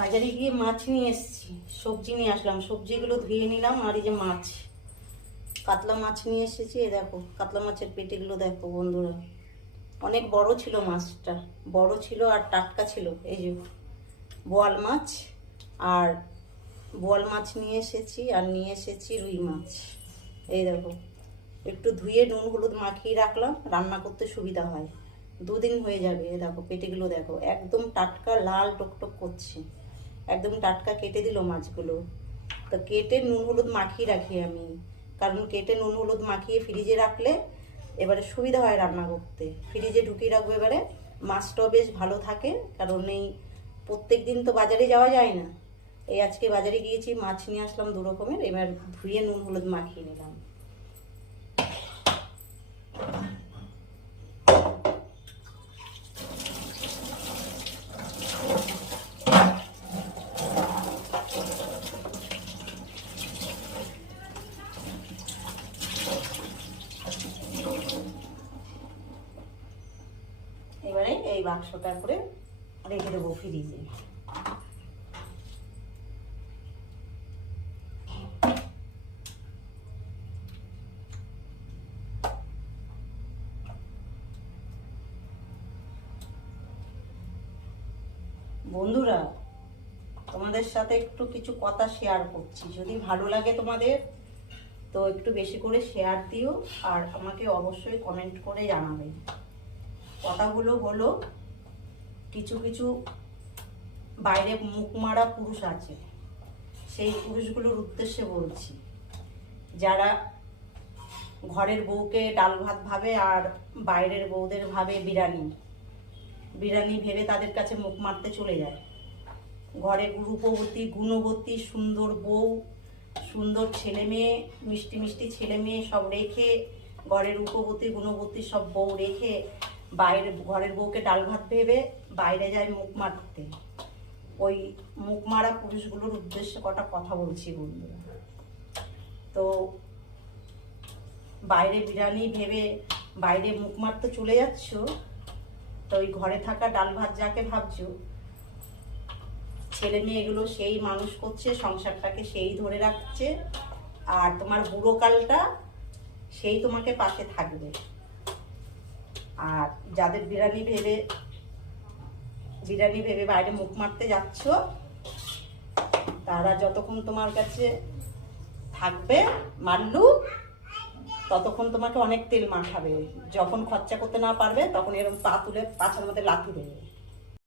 বাজারে গিয়ে মাছ নিয়ে এসেছি, সবজি নিয়ে আসলাম, সবজিগুলো ধুয়ে নিলাম। আর এই যে মাছ, কাতলা মাছ নিয়ে এসেছি। এই দেখো কাতলা মাছের পেটিগুলো দেখো বন্ধুরা, অনেক বড় ছিল মাছটা, বড় ছিল আর টাটকা ছিল। এই যে বোয়াল মাছ, আর বোয়াল মাছ নিয়ে এসেছি, আর নিয়ে এসেছি রুই মাছ। এই দেখো একটু ধুয়ে নুন হলুদ মাখিয়ে রাখলাম, রান্না করতে সুবিধা হয়, দুদিন হয়ে যাবে। দেখো পেটিগুলো দেখো একদম টাটকা, লাল টকটক করছে, একদম টাটকা কেটে দিল মাছগুলো। তো কেটে নুন হলুদ মাখিয়ে রাখি আমি, কারণ কেটে নুন হলুদ মাখিয়ে ফ্রিজে রাখলে এবারে সুবিধা হয় রান্না করতে। ফ্রিজে ঢুকিয়ে রাখবো, এবারে মাছটাও বেশ ভালো থাকে। কারণ এই প্রত্যেক দিন তো বাজারে যাওয়া যায় না, এই আজকে বাজারে গিয়েছি, মাছ নিয়ে আসলাম দু রকমের। এবার ধুয়ে নুন হলুদ মাখিয়ে নিলাম। এবারে এই বাক্সটা করে রেখে দেবো ফ্রিজে। বন্ধুরা, তোমাদের সাথে একটু কিছু কথা শেয়ার করছি, যদি ভালো লাগে তোমাদের তো একটু বেশি করে শেয়ার দিও, আর আমাকে অবশ্যই কমেন্ট করে জানাবে। কথাগুলো হলো, কিছু কিছু বাইরে মুখ মারা পুরুষ আছে, সেই পুরুষগুলোর উদ্দেশ্যে বলছি, যারা ঘরের বউকে ডাল ভাত ভাবে আর বাইরের বউদের ভাবে বিরিয়ানি বিরিয়ানি ভেবে তাদের কাছে মুখ মারতে চলে যায়। ঘরে রূপবতী গুণবতী সুন্দর বউ, সুন্দর ছেলে মেয়ে, মিষ্টি মিষ্টি ছেলে মেয়ে সব রেখে, ঘরের রূপবতী গুণবতী সব বউ রেখে বাইরে ঘরের বউকে ডাল ভাত ভেবে বাইরে যায় মুখ মারতে। ওই মুখ মারা পুরুষগুলোর উদ্দেশ্যে কটা কথা বলছি বন্ধুরা। তো বাইরে বিরিয়ানি ভেবে বাইরে মুখ মারতে চলে যাচ্ছ, তো ওই ঘরে থাকা ডাল ভাত যাকে ভাবছো, ছেলে মেয়েগুলো সেই মানুষ করছে, সংসারটাকে সেই ধরে রাখছে, আর তোমার বুড়ো কালটা সেই তোমাকে পাশে থাকবে। আর যাদের বিরিয়ানি ভেবে বাইরে মুখ মারতে যাচ্ছ, তারা যতক্ষণ তোমার কাছে থাকবে মারলু, ততক্ষণ তোমাকে অনেক তেল মাখাবে। যখন খরচা করতে না পারবে তখন এরকম পা তুলে পাছার মধ্যে লাথি দেবে।